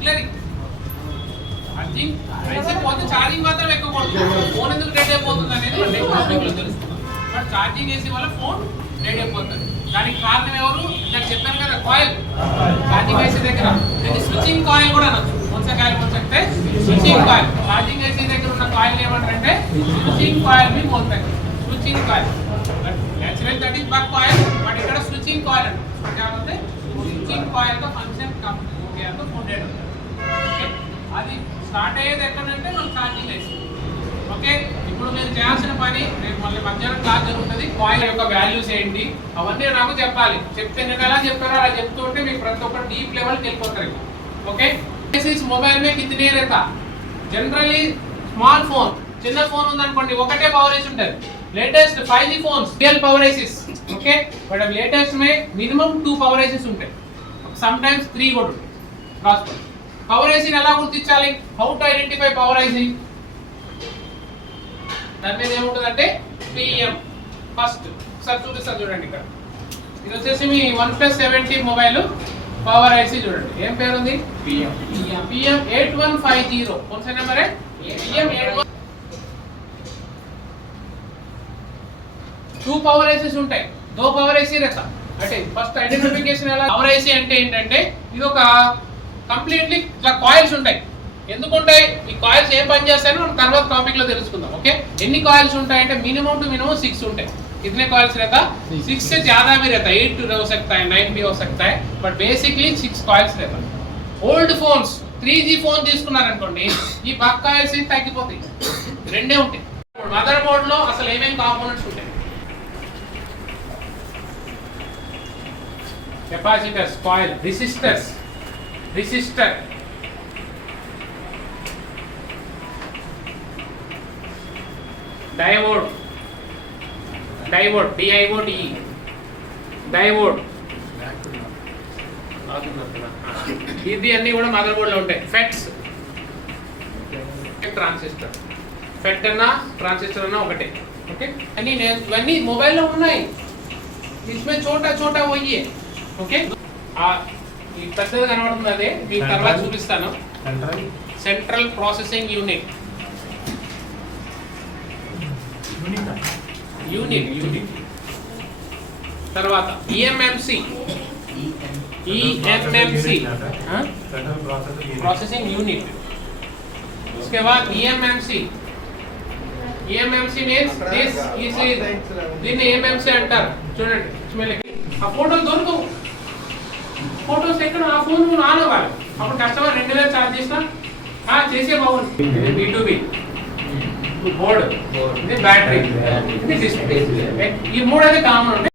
Clearing charging అయితే పోతే charging మాత్రం ఎక్కువ పడుతుంది. ఫోన్ ఎందుకు డెడ్ అయిపోతుంది అనేది మన నెక్స్ట్ టాపిక్లో తెలుసుకుందాం. బట్ ఛార్జింగ్ ఏసీ వల్ల ఫోన్ డెడ్ అయిపోతుంది. దానికి కారణం ఎవరు? నాకు చెప్పాను కదా, కాయిల్. ఛార్జింగ్ ఏసీ దగ్గర ఇది స్విచ్చింగ్ కాయిల్ కూడా అనొచ్చు. కాయిల్ చెప్తే స్విచ్చింగ్ కాయిల్. ఛార్జింగ్ ఏసీ దగ్గర ఉన్న కాయిల్ ఏమంటారంటే స్విచ్చింగ్ కాయిల్ మీ బోల్తాయి. Switching coil natural that is buck coil, but ఇక్కడ స్విచ్చింగ్ కాయిల్ అంటే స్విచ్చింగ్ కాయిల్ తో ఫంక్షన్ కమ్ ఓకే అంటే ఫోన్ డెడ్ ఓకే. అది స్టార్ట్ అయ్యేది ఎక్కడంటే మనం ఛార్జింగ్ ఏసీ ఓకే. ఇప్పుడు మీరు చేయాల్సిన పని, రేపు మళ్ళీ మధ్యాహ్నం క్లాస్ జరుగుతుంది. కాయిల్ యొక్క వాల్యూస్ ఏంటి అవన్నీ నాకు చెప్పాలి. చెప్తే నేను ఎలా చెప్పారో అలా చెప్తూ ఉంటే మీకు ప్రతి ఒక్కరు డీప్ లెవెల్కి వెళ్ళిపోతారు ఓకే. इस मोबाइल में कितने रहता जनरली स्मॉल फोन చిన్న ఫోన్ ఉందనుకోండి ఒకటే పవర్ ఏసీ ఉంటుంది. Latest 5G phones real power ACs okay. But अब लेटेस्ट में मिनिमम 2 పవర్ ఏసీస్ ఉంటాయి. సమ్ టైమ్స్ 3 కూడా ఉంటాయి. క్రాస్ పవర్ ఏసీని ఎలా గుర్తించాలి? How to identify power AC? దాని మీద ఏముంటుందంటే PM ఫస్ట్ ఒకసారి చూపిస్తాను చూడండి. ఇక్కడ ఇది వచ్చేసి మీ OnePlus 7T mobile power IC చూడండి. ఏం పేరు ఉంది? PM8150. कौन सा नंबर है? PM81. 2 పవర్ ఐసీస్ ఉంటాయి. 2 పవర్ ఐసీ रहता అంటే ఫస్ట్ ఐడెంటిఫికేషన్ ఎలా? పవర్ ఐసీ అంటే ఏంటంటే ఇది ఒక కంప్లీట్లీ ఇట్లా కాయిల్స్ ఉంటాయి. ఎందుకు ఉంటాయి ఈ కాయిల్స్? ఏం పని చేస్తాయని మనం తర్వాత టాపిక్ లో తెలుసుకుందాం ఓకే. ఎన్ని కాయిల్స్ ఉంటాయంటే మినిమం టు మినిమం 6 ఉంటాయి. कितने कॉइल्स रहता? 6 से ज्यादा भी रहता है. 8 भी हो सकता है, 9 भी हो सकता है, बट बेसिकली 6 कॉइल्स रहता. ఓల్డ్ ఫోన్స్ 3G ఫోన్ తీసుకున్నారనుకోండి ఈ బక్ కాయిల్స్ తగ్గిపోతాయి. రెండే ఉంటాయి. మదర్ బోర్డ్ లో అసలు ఏమేం కాంపోనెంట్స్ ఉంటాయి? Capacitors, coil, resistor, diode DIOD diode ఇది అన్ని కూడా మదర్ బోర్డ్ లో ఉంటాయి. ఫెట్స్ ట్రాన్సిస్టర్, ఫెట్ అన్నా ట్రాన్సిస్టర్ అన్నా ఒకటే ఓకే. అన్ని ఇవన్నీ మొబైల్లో ఉన్నాయి. इसमें छोटा छोटा वही है ఓకే. ఈ పెద్దది కనబడుతుంది అదే మీకు తర్వాత చూపిస్తాను. సెంట్రల్ ప్రాసెసింగ్ యూనిట్ తర్వాత EMMC प्रोसेसिंग यूनिट. उसके बाद EMMC मीन्स दिस इज దీన్ని EMMC అంటారు. చూడండి ఆ ఫోటోలు దొరకవు. ఫోటోస్ ఎక్కడ? ఆ ఫోన్ ఆన్ అవ్వాలి. అప్పుడు కస్టమర్ 2000 ఛార్జ్ చేసినా చేసే బాగుంది. B2B బోర్డ్, ఇది బ్యాటరీ, ఇది డిస్ప్లే. ఈ మూడు అయితే కామన్ ఉంటాయి.